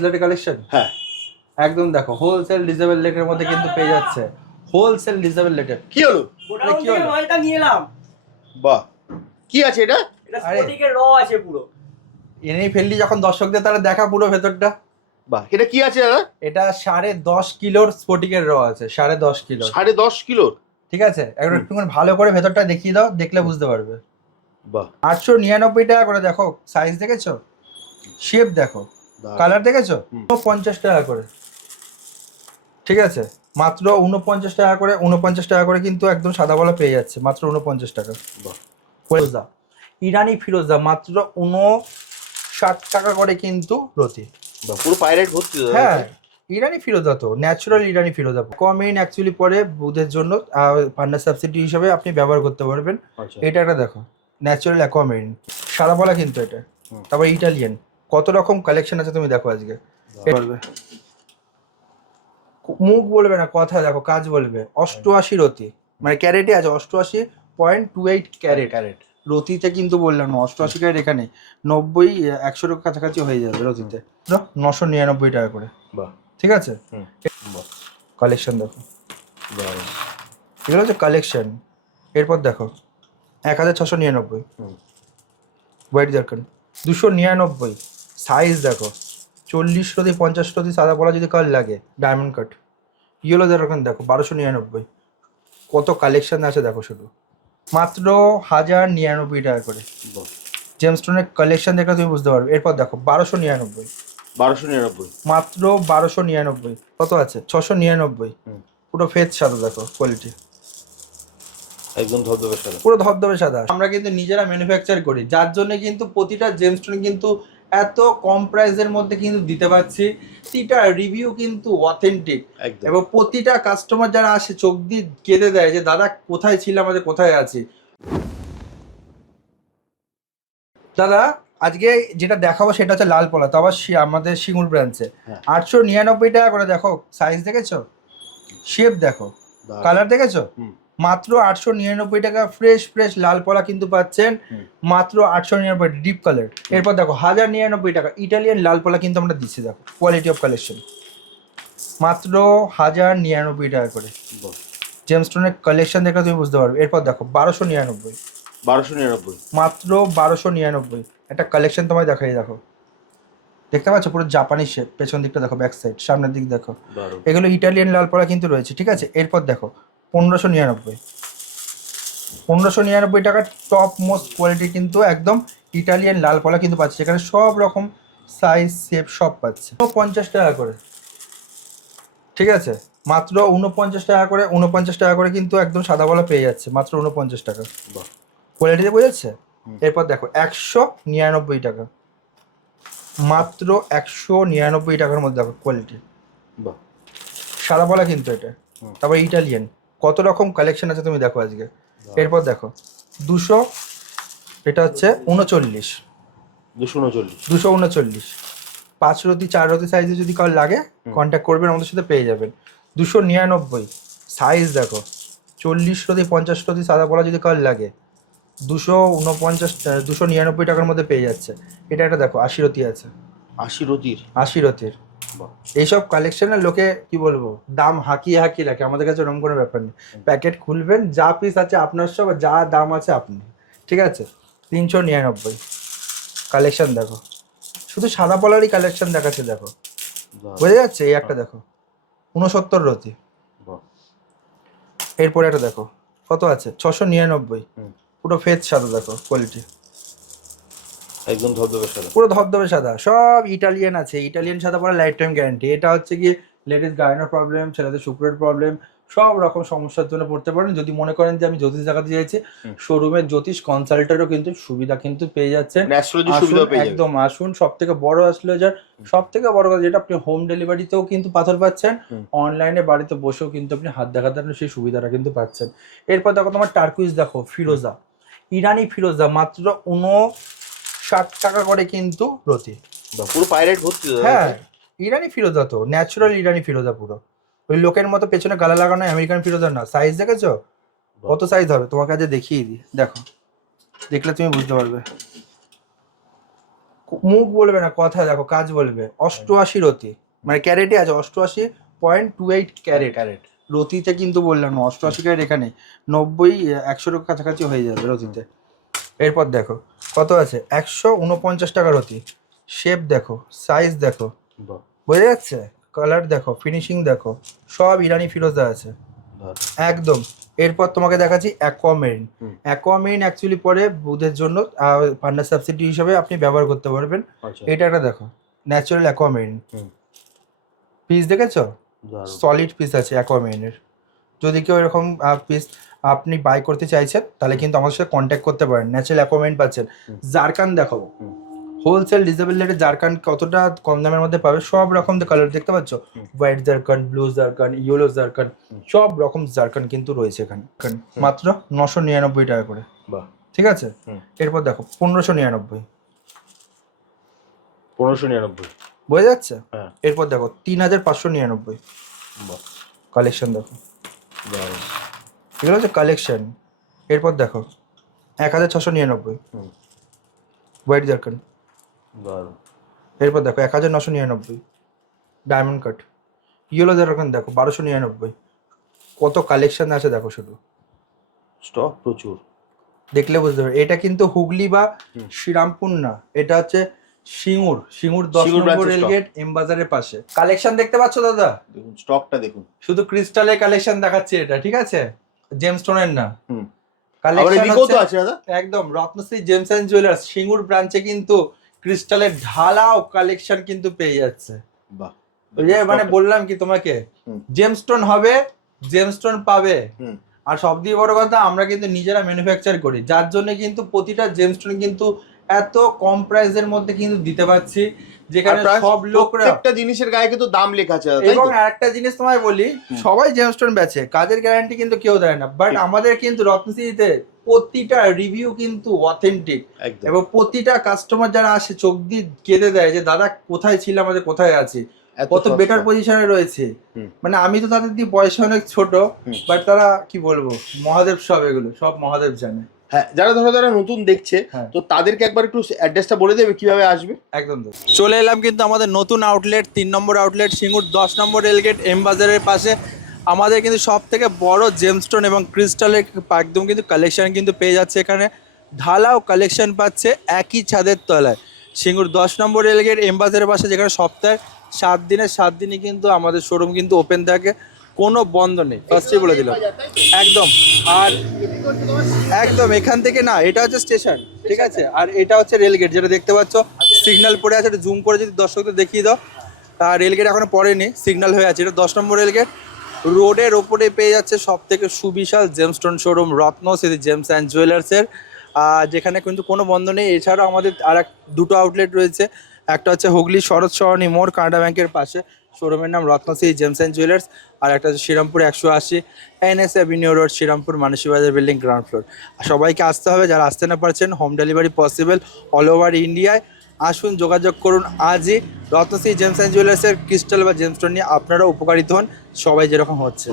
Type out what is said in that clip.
ব্রেসলেটের collection. হ্যাঁ একদম দেখো হোলসেল ডিজেবল রেটের মধ্যে কিন্তু পেয়ে যাচ্ছে, হোলসেল ডিজেবল রেটে। কি হলো? গোডাউন থেকে মালটা নিয়ে এলাম। বাহ, কি আছে এটা? এটা স্পটিকের র আছে পুরো। এনেই ফেললি যখন দর্শকদের তারা দেখা পুরো ভেতরটা। বাহ, এটা কি আছে দাদা? এটা 10.5 কিলোর স্পটিকের র আছে, 10.5 কিলো। 10.5 কিলো? ঠিক আছে, একটু একটুখানি ভালো করে ভেতরটা দেখিয়ে দাও, দেখলে বুঝতে পারবে। বাহ, 899 টাকা করে। দেখো সাইজ দেখেছো, শেপ দেখো, কালার দেখেছো। 49 টাকা করে। ঠিক আছে, মাত্র 49 টাকা করে। 49 টাকা করে কিন্তু একদম সাদা বলা পেয়ে যাচ্ছে, মাত্র 49 টাকা। বাহ, ফিরোজা, ইরানি ফিরোজা, মাত্র 59 টাকা করে কিন্তু রতি। বাহ, পুরো পাইরেট ভর্তি দাদা। হ্যাঁ, ইরানি ফিরোজা তো ন্যাচারাল ইরানি ফিরোজা। কমেন অ্যাকচুয়ালি পরে বুধের জন্য পান্ডা সাবসিডি হিসাবে আপনি ব্যবহার করতে পারবেন। এটা একটা দেখো ন্যাচারাল অ্যাকোয়ামেরিন, সাদা বলা কিন্তু এটা। তারপর ইটালিয়ান, কত রকম কালেকশন আছে তুমি দেখো আজকে। বলবে মুখ বলবে না, কথা দেখো, কাজ বলবে। 88 রতি, মানে ক্যারেটে আছে 88.28 ক্যারেট। রতিতে কিন্তু বললাম না 88 ক্যারেট, এখানে 90 100 কাছাকাছি হয়ে যাবে রতিতে। 999 টাকা করে। বাহ, ঠিক আছে, কালেকশন দেখো, বাহ, এগুলো হচ্ছে কালেকশন। এরপর দেখো 1699 হোয়াইট জারকান, 299 সাইজ দেখো, 40 রতি 50 রতি সাদা পলা যদি কাল লাগে, ডায়মন্ড কাট। ইয়েলো জারকান দেখো 1299, কত কালেকশন আছে দেখো শুধু, মাত্র 1099 টাকা করে। জেমস্টোনের কালেকশন দেখলে তুমি বুঝতে পারবে। এরপর দেখো 1299, 1299 মাত্র 1299। কত আছে 699, পুরো ফেজ সাদা দেখো কোয়ালিটি, একদম ধবধবে সাদা, পুরো ধবধবে সাদা। আমরা কিন্তু নিজেরা ম্যানুফ্যাকচার করি, যার জন্য কিন্তু প্রতিটা জেমস্টোন কিন্তু এত কম প্রাইসের মধ্যে কিন্তু দিতে পারছি। প্রতিটা রিভিউ কিন্তু অথেন্টিক, এবং প্রতিটা কাস্টমার যারা আসে চোখ দিয়ে কেঁদে দেয় যে দাদা কোথায় ছিল, আমাদের কোথায় আছি। দাদা আজকে যেটা দেখাবো সেটা হচ্ছে লাল পলা, তো আবার আমাদের সিঙ্গুর ব্রাঞ্চে 899 টাকা করে। দেখো সাইজ দেখেছো, শেপ দেখো, কালার দেখেছো। মাত্র 899 টাকা ফ্রেশ ফ্রেশ লাল পলা কিন্তু পাচ্ছেন, মাত্র 899 ডিপ কালার। এরপর দেখো 1099 টাকা ইটালিয়ান লাল পলা কিন্তু আমরা দিচ্ছি, দেখো কোয়ালিটি অফ কালেকশন, মাত্র 1099 টাকা করে। জেমস্টোনের কালেকশন দেখলে তুমি বুঝতে পারবে। এরপর দেখো 1299, 1299 মাত্র 1299 একটা কালেকশন তোমায় দেখাই। দেখো দেখতে পাচ্ছ পুরো জাপানি শেপ, পেছন দিকটা দেখো, ব্যাক সাইড, সামনের দিক দেখো, এগুলো ইটালিয়ান লাল পলা কিন্তু রয়েছে। ঠিক আছে, এরপর দেখো 1599, 1599 টাকার টপ মোস্ট কোয়ালিটি কিন্তু একদম ইটালিয়ান লাল পলা কিন্তু পাচ্ছে, এখানে সব রকম সাইজ শেপ সব পাচ্ছে। 50 টাকা করে। ঠিক আছে, মাত্র 49 টাকা করে। 49 টাকা করে কিন্তু একদম সাদা বলা পেয়ে যাচ্ছে, মাত্র 49 টাকা। কোয়ালিটিতে বোঝাচ্ছে। এরপর দেখো 199 টাকা, মাত্র 199 টাকার মধ্যে দেখো কোয়ালিটি, সাদা বলা কিন্তু এটা। তারপর ইটালিয়ান, কত রকম কালেকশন আছে তুমি দেখো আজকে। এরপর দেখো 200, এটা হচ্ছে 239, 5 রতি 4 রতি সাইজে যদি কারো লাগে কন্ট্যাক্ট করবেন, আমাদের সাথে পেয়ে যাবেন। 299 সাইজ দেখো, 40 রতি 50 রতি সাদা পলা যদি কারো লাগে, 299 টাকার মধ্যে পেয়ে যাচ্ছে। এটা একটা দেখো 80 রতি আছে, 80 রতির। এইসব কালেকশনের লোকে কি বলবো, দাম হাঁকিয়ে হাঁকিয়ে রাখে, আমাদের কাছে ওরকম কোনো ব্যাপার নেই। প্যাকেট খুলবেন, যা পিস আছে আপনার সব, যা দাম আছে আপনি। ঠিক আছে, 399 কালেকশন দেখো, শুধু সাদা পলারই কালেকশন দেখাচ্ছে দেখো, বোঝা যাচ্ছে। এই একটা দেখো 69 রতি। এরপরে একটা দেখো কত আছে 699, পুরো ফেজ সাদা দেখো কোয়ালিটি, একদম ধবধবে সাদা, পুরো ধবধবে সাদা। সব ইটালিয়ান আছে, ইটালিয়ান সাদা পরা লাইফ টাইম গ্যারান্টি। এটা হচ্ছে কি লেডিস গাইনোর প্রবলেম, ছেলেদের শুক্রের প্রবলেম, সব রকম সমস্যার জন্য পড়তে পারেন। যদি মনে করেন যে আমি জ্যোতিষ দেখাতে চাইছি, শোরুমের জ্যোতিষ কনসাল্টেরও কিন্তু সুবিধা কিন্তু পেয়ে যাচ্ছেন। একদম আসুন। সব থেকে বড় আসলে যার সব থেকে বড় কথা যেটা, আপনি হোম ডেলিভারিতেও কিন্তু পাথর পাচ্ছেন, অনলাইনে বাড়িতে বসেও কিন্তু আপনি হাত দেখাতে সেই সুবিধাটা কিন্তু পাচ্ছেন। এরপর দেখো তোমার টার্কুইজ দেখো, ফিরোজা, ইরানি ফিরোজা, মাত্র 59 টাকা করে কিন্তু রতি। পুরো পাইরেট ভর্তি। হ্যাঁ, ইরানি ফিরোজা তো ন্যাচারাল ইরানি ফিরোজা, পুরো ওই লোকের মতো পেছনে গালা লাগানো আমেরিকান ফিরোজা না। সাইজ দেখেছো কত সাইজ হবে, তোমার কাছে দেখিয়ে দিই, দেখো, দেখলে তুমি বুঝতে পারবে মুখ বলবে না, কথা দেখো, কাজ বলবে। 88 রতি, মানে ক্যারেটে আছে 88.28 ক্যারেট। ক্যারেট রতিতে কিন্তু বললাম না, 88 ক্যারেট এখানে 90 100 কাছাকাছি হয়ে যাবে রতিতে। এরপর দেখো কত আছে, 149 টাকা রতি। শেপ দেখো, সাইজ দেখো, বাহ বোঝা যাচ্ছে, কালার দেখো, ফিনিশিং দেখো, সব ইরানি ফিরোজা আছে বাহ। একদম। এরপর তোমাকে দেখাচ্ছি অ্যাকোয়ামেরিন। হুম। অ্যাকোয়ামেরিন অ্যাকচুয়ালি পরে বুধের জন্য পান্ডা সাবসিডি হিসেবে আপনি ব্যবহার করতে পারবেন। আচ্ছা এটা একটা দেখো, ন্যাচারাল অ্যাকোয়ামেরিন হুম। পিস দেখেছো, দারুণ। সলিড পিস আছে অ্যাকোয়ামেরিনের। যদি কেউ এরকম পিস আপনি বাই করতে চাইছেন তাহলে কিন্তু আমাদের সাথে কন্ট্যাক্ট করতে পারেন। ন্যাচারাল অ্যাকোয়ামেরিন পাচ্ছেন। হুম। জারকান দেখাবো, হুম। হোলসেল ডিজেবল রেটে জারকান কতটা কম দামের মধ্যে পাবে। সব রকম কালার দেখতে পাচ্ছ, হুম। White jerrycan, blue jerrycan, yellow jerrycan, হুম। সব রকম জারকান কিন্তু রয়েছে এখানে। মাত্র 999 টাকা করে, বাহ ঠিক আছে। হুম। এরপর দেখো 1599, 1599 বোঝা যাচ্ছে। হ্যাঁ এরপর দেখো 3599, বাহ কালেকশন দেখো, দারুণ। এগুলো হচ্ছে কালেকশন। এরপর দেখো 1699, হুম। White zircon. দারুণ। এরপর দেখো 1999, ডায়মন্ড কাট। ইয়েলো জারকান দেখো 1299। কত কালেকশন আছে দেখো, শুধু স্টক প্রচুর। দেখলে বুঝতে পারবে। এটা কিন্তু হুগলি বা হুম। শ্রীরামপুর না, এটা হচ্ছে সিঙ্গুর। সিঙ্গুর 10 সিঙ্গুর নম্বর branch এর রেলগেট এম বাজারের পাশে। কালেকশন দেখতে পাচ্ছ দাদা, দেখুন স্টকটা দেখুন। শুধু ক্রিস্টালের কালেকশন দেখাচ্ছি এটা, ঠিক আছে, জেমস্টোনের না। হুম। আবার কালেকশন এদিকেও তো আছে দাদা। একদম Ratnashree gems and jewellers Singur ব্রাঞ্চে কিন্তু ক্রিস্টালের ঢালাও কালেকশন কিন্তু পেয়ে যাচ্ছে। বাহ ওই যে মানে বললাম কি তোমাকে, হুম। জেমস্টোন হবে, জেমস্টোন পাবে। হুম। আর সব থেকে বড় কথা, আমরা কিন্তু নিজেরা ম্যানুফ্যাকচার করি, যার জন্য কিন্তু প্রতিটা জেমস্টোন কিন্তু এত কম প্রাইসের মধ্যে কিন্তু দিতে পারছি, যেখানে সব লোকরা। প্রত্যেকটা জিনিসের গায়ে কিন্তু দাম লেখা আছে দাদা, তাই এবং তো? আরেকটা জিনিস তোমায় বলি, সবাই জেমস্টোন বেচে, কাজের গ্যারান্টি কিন্তু কেউ দেয় না, বাট ঠিক। আমাদের কিন্তু রত্নশ্রীতে প্রতিটা রিভিউ কিন্তু অথেন্টিক। একদম। এবং প্রতিটা কাস্টমার যারা আসে চোখ দিয়ে কেঁদে দেয় যে দাদা কোথায় ছিল, আমাদের কোথায় আছি, এত কত সস্তা। বেটার পজিশনে রয়েছে। হুম। মানে আমি তো তাদের দিয়ে বয়সে অনেক ছোট, হুম। বাট তারা কি বলবো, মহাদেব সব, এগুলো সব মহাদেব জানে। হ্যাঁ, যারা নতুন দেখছে, হ্যাঁ। তো তাদেরকে একবার একটু অ্যাড্রেসটা বলে দেবে কিভাবে আসবে। একদম চলে এলাম কিন্তু আমাদের নতুন আউটলেট, 3 নম্বর আউটলেট, সিঙ্গুর 10 নম্বর রেলগেট এম বাজারের পাশে। আমাদের কিন্তু সব থেকে বড় জেমস্টোন এবং ক্রিস্টালের একদম কিন্তু কালেকশন কিন্তু পেয়ে যাচ্ছে এখানে। ঢালাও কালেকশন পাচ্ছে একই ছাদের তলায়, সিঙ্গুর 10 নম্বর রেলগেট এম বাজারের পাশে, যেখানে সপ্তাহে 7 দিনের 7 দিনই কিন্তু আমাদের শোরুম কিন্তু ওপেন থাকে, কোনো বন্ধ নেই। ফার্স্টেই বলে দিলাম একদম। আর একদম এখান থেকে না, এটা হচ্ছে স্টেশন, ঠিক আছে, আর এটা হচ্ছে রেলগেট, যেটা দেখতে পাচ্ছ সিগন্যাল পড়ে আছে। এটা জুম করে যদি দর্শকদের দেখিয়ে দাও, আর রেলগেট এখনো পড়েনি, সিগন্যাল হয়ে আছে। এটা 10 নম্বর রেলগেট, রোডের ওপরে পেয়ে যাচ্ছে সব থেকে সুবিশাল gemstone showroom Ratnashree gems and জুয়েলার্সের, যেখানে কিন্তু কোনো বন্ধ নেই। এছাড়াও আমাদের আর দুটো আউটলেট রয়েছে, একটা হচ্ছে হুগলি শরৎ সরণি মোড় কানাডা ব্যাংকের পাশে, শোরুমের নাম রত্নশ্রী জেমস অ্যান্ড জুয়েলার্স। আর একটা হচ্ছে Srirampur 180 NS avenue road, Srirampur Manasi Bazar building, ground floor. আর সবাইকে আসতে হবে, যারা আসতে না পারছেন, home delivery possible all over ইন্ডিয়ায়। আসুন, যোগাযোগ করুন আজই। রত্নশ্রী জেমস অ্যান্ড জুয়েলার্সের ক্রিস্টাল বা জেমস্টোন নিয়ে আপনারাও উপকারিত হন, সবাই যেরকম হচ্ছে।